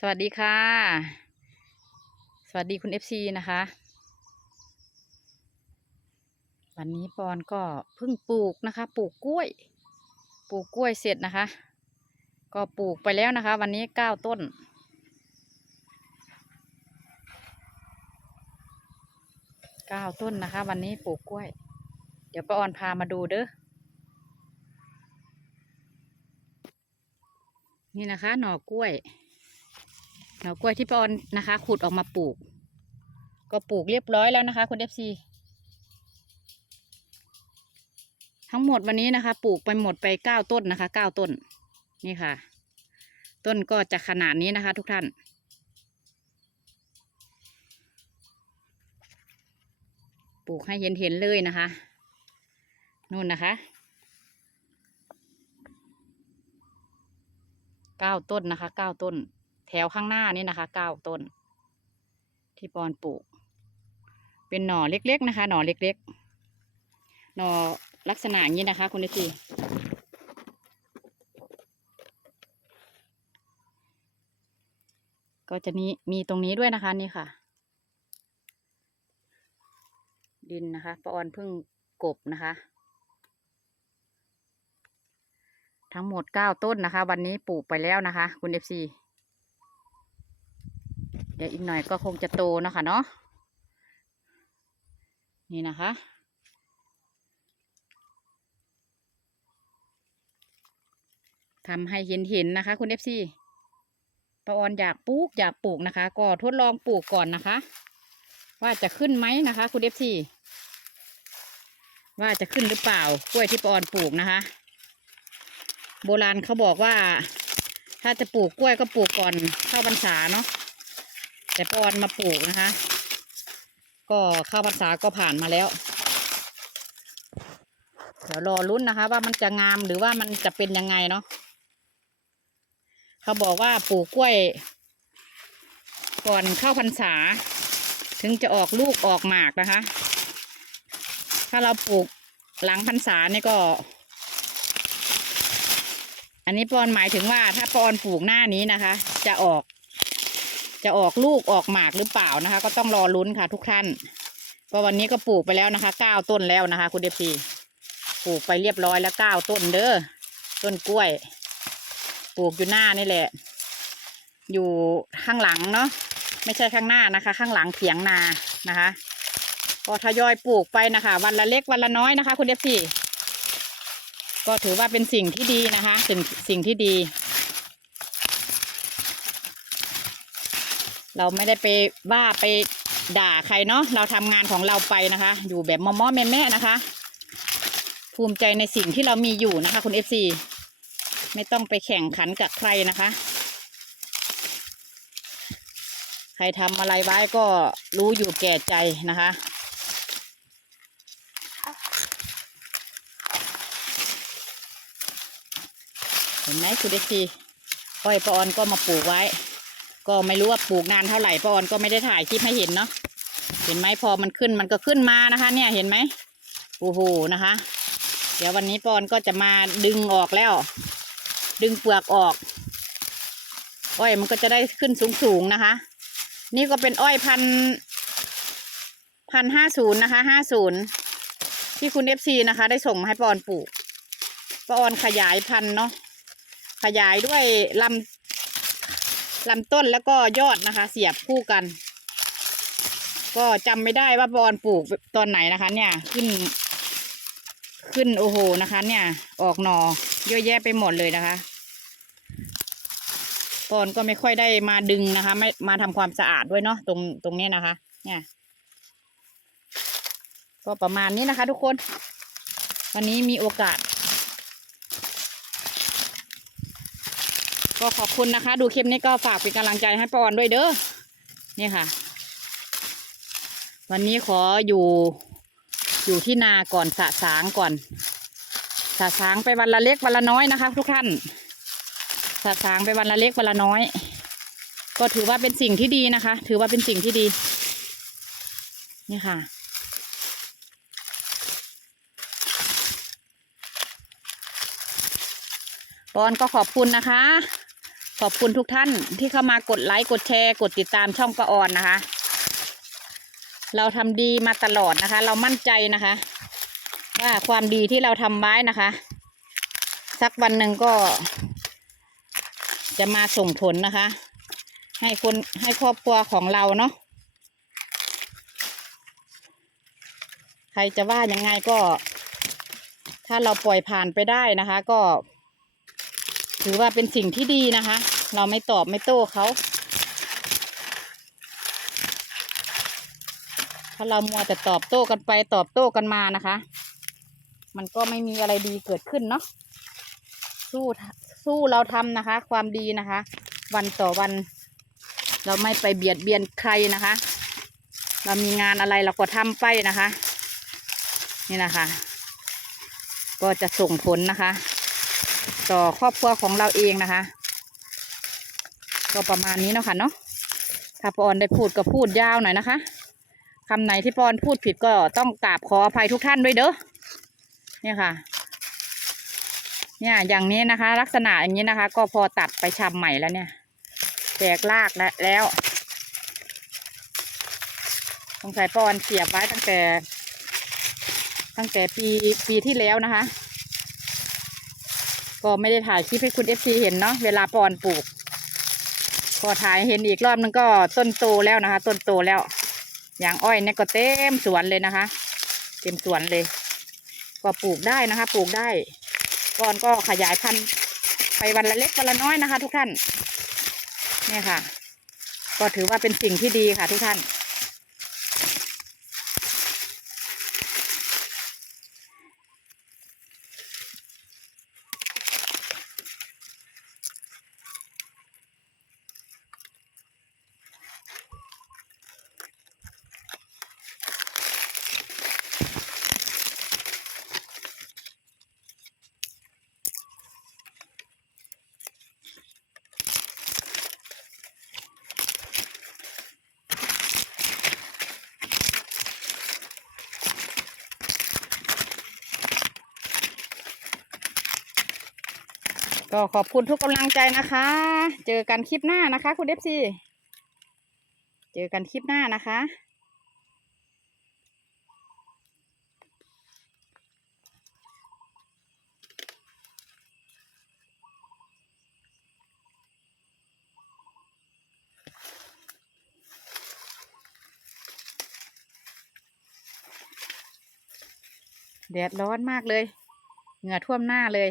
สวัสดีค่ะ สวัสดีคุณเอฟซีนะคะ วันนี้ปอนก็เพิ่งปลูกนะคะ ปลูกกล้วย ปลูกกล้วยเสร็จนะคะ ก็ปลูกไปแล้วนะคะ วันนี้เก้าต้น เก้าต้นนะคะ วันนี้ปลูกกล้วย เดี๋ยวป้าออนพามาดูเด้อ นี่นะคะ หน่อกล้วย หน่อกล้วยที่ปอนนะคะ ขุดออกมาปลูก ก็ปลูกเรียบร้อยแล้วนะคะ คุณเอฟซีทั้งหมดวันนี้นะคะ ปลูกไปหมดไปเก้าต้นนะคะเก้าต้น นี่ค่ะ ต้นก็จะขนาดนี้นะคะ ทุกท่าน ปลูกให้เห็นเห็นๆเลยนะคะนู่นนะคะเก้าต้นนะคะเก้าต้น แถวข้างหน้านี่นะคะเก้าต้น ที่ปอนปลูก เป็นหน่อเล็กๆนะคะ หน่อเล็กๆ หน่อลักษณะอย่างนี้นะคะ คุณดิทีก็จะมีมีตรงนี้ด้วยนะคะนี่ค่ะ ดินนะคะปออนเพิ่งกบนะคะ ทั้งหมดเก้าต้นนะคะ วันนี้ปลูกไปแล้วนะคะ คุณเอฟซี เดี๋ยวอีกหน่อยก็คงจะโตนะคะเนาะนี่นะคะ ทำให้เห็นเห็นนะคะ คุณเอฟซีปออนอยากปลูกอยากปลูกนะคะ ก็ทดลองปลูกก่อนนะคะ ว่าจะขึ้นไหมนะคะ คุณเอฟซีว่าจะขึ้นหรือเปล่ากล้วยที่ปออนปลูกนะคะ โบราณเขาบอกว่า ถ้าจะปลูกกล้วยก็ปลูกก่อนเข้าพรรษาเนาะ แต่ปาอนมาปลูกนะคะ ก็เข้าพรรษาก็ผ่านมาแล้ว เดี๋ยวรอลุ้นนะคะ ว่ามันจะงามหรือว่ามันจะเป็นยังไงเนาะเขาบอกว่าปลูกกล้วย ก่อนเข้าพรรษา ถึงจะออกลูกออกหมากนะคะ ถ้าเราปลูกหลังพรรษาเนี่ยก็ อันนี้ปอนหมายถึงว่าถ้าปอนปลูกหน้านี้นะคะ จะออก จะออกลูกออกหมากหรือเปล่านะคะ ก็ต้องรอลุ้นค่ะ ทุกท่าน ก็วันนี้ก็ปลูกไปแล้วนะคะเก้าต้นแล้วนะคะ คุณเดพีปลูกไปเรียบร้อยแล้วเก้าต้นเด้อต้นกล้วย ปลูกอยู่หน้านี่แหละ อยู่ข้างหลังเนาะไม่ใช่ข้างหน้านะคะ ข้างหลังเถียงนานะคะก็ทยอยปลูกไปนะคะ วันละเล็กวันละน้อยนะคะ คุณเดพีก็ถือว่าเป็นสิ่งที่ดีนะคะสิ่งสิ่งที่ดี เราไม่ได้ไปว่าไปด่าใครเนาะเราทำงานของเราไปนะคะ อยู่แบบมอมอแม่แม่นะคะ ภูมิใจในสิ่งที่เรามีอยู่นะคะ คุณเอฟซีไม่ต้องไปแข่งขันกับใครนะคะ ใครทำอะไรไว้ก็รู้อยู่แก่ใจนะคะ เห็นไหมคุณเอฟซีอ้อยปออนก็มาปลูกไว้ ก็ไม่รู้ว่าปลูกนานเท่าไหร่ปาออนก็ไม่ได้ถ่ายคลิปให้เห็นเนาะเห็นไหมพอมันขึ้นมันก็ขึ้นมานะคะ เนี่ยเห็นไหมโอ้โหนะคะ เดี๋ยววันนี้ปาออนก็จะมาดึงออกแล้ว ดึงเปลือกออก อ้อยมันก็จะได้ขึ้นสูงๆนะคะ นี่ก็เป็นอ้อยพันพันห้าศูนย์นะคะห้าศูนย์ที่คุณเอฟซีนะคะ ได้ส่งมาให้ปาออนปลูกปาออนขยายพันธุ์เนาะขยายด้วยลำ ลำต้นแล้วก็ยอดนะคะ เสียบคู่กัน ก็จำไม่ได้ว่าบอนปลูกตอนไหนนะคะ เนี่ยขึ้น ขึ้นโอ้โหนะคะ เนี่ย ออกหนอเยอะแยะไปหมดเลยนะคะปอนก็ไม่ค่อยได้มาดึงนะคะ ไม่มาทำความสะอาดด้วยเนาะตรงตรงนี้นะคะ เนี่ย ก็ประมาณนี้นะคะ ทุกคน วันนี้มีโอกาส ก็ขอบคุณนะคะ ดูคลิปนี้ก็ฝากเป็นกำลังใจให้ปาออนด้วยเด้อนี่ค่ะ วันนี้ขออยู่อยู่ที่นาก่อนสะสางก่อน สะสางไปวันละเล็กวันละน้อยนะคะ ทุกท่าน สะสางไปวันละเล็กวันละน้อย ก็ถือว่าเป็นสิ่งที่ดีนะคะ ถือว่าเป็นสิ่งที่ดี นี่ค่ะปอนก็ขอบคุณนะคะ ขอบคุณทุกท่านที่เข้ามากดไลค์กดแชร์ กดติดตามช่องป้าออนนะคะ เราทำดีมาตลอดนะคะ เรามั่นใจนะคะ ว่าความดีที่เราทำไว้นะคะ สักวันหนึ่งก็ จะมาส่งผลนะคะ ให้คนให้ครอบครัวของเราเนาะใครจะว่ายังไงก็ ถ้าเราปล่อยผ่านไปได้นะคะ ก็ ถือว่าเป็นสิ่งที่ดีนะคะ เราไม่ตอบไม่โต้เขาถ้าเรามัวแต่ตอบโต้กันไปตอบโต้กันมานะคะ มันก็ไม่มีอะไรดีเกิดขึ้นเนาะสู้สู้เราทำนะคะ ความดีนะคะ วันต่อวัน เราไม่ไปเบียดเบียนใครนะคะ เรามีงานอะไรเราก็ทำไปนะคะ นี่นะคะ ก็จะส่งผลนะคะ ต่อครอบครัวของเราเองนะคะ ก็ประมาณนี้เนาะค่ะเนาะถ้าปอนได้พูดก็พูดยาวหน่อยนะคะคำไหนที่ปอนพูดผิดก็ต้องกราบขออภัยทุกท่านด้วยเด้อเนี่ยค่ะ เนี่ยอย่างนี้นะคะ ลักษณะอย่างนี้นะคะ ก็พอตัดไปชำใหม่แล้วเนี่ยแตกรากแล้วแล้วสงสัยปอนเสียบไว้ตั้งแต่ ตั้งแต่ปีปีที่แล้วนะคะ ก็ไม่ได้ถ่ายคลิปให้คุณเอฟซีเห็นเนาะเวลาปอนปลูกก็ถ่ายเห็นอีกรอบนึงก็ต้นโตแล้วนะคะ ต้นโตแล้ว อย่างอ้อยเนี่ยก็เต็มสวนเลยนะคะ เต็มสวนเลย ก็ปลูกได้นะคะ ปลูกได้ก่อนก็ขยายพันธุ์ไปวันละเล็กวันละน้อยนะคะ ทุกท่านเนี่ยค่ะ ก็ถือว่าเป็นสิ่งที่ดีค่ะทุกท่าน ก็ขอบคุณทุกกำลังใจนะคะ เจอกันคลิปหน้านะคะ คุณเอฟซีเจอกันคลิปหน้านะคะแดดร้อนมากเลย เหงื่อท่วมหน้าเลย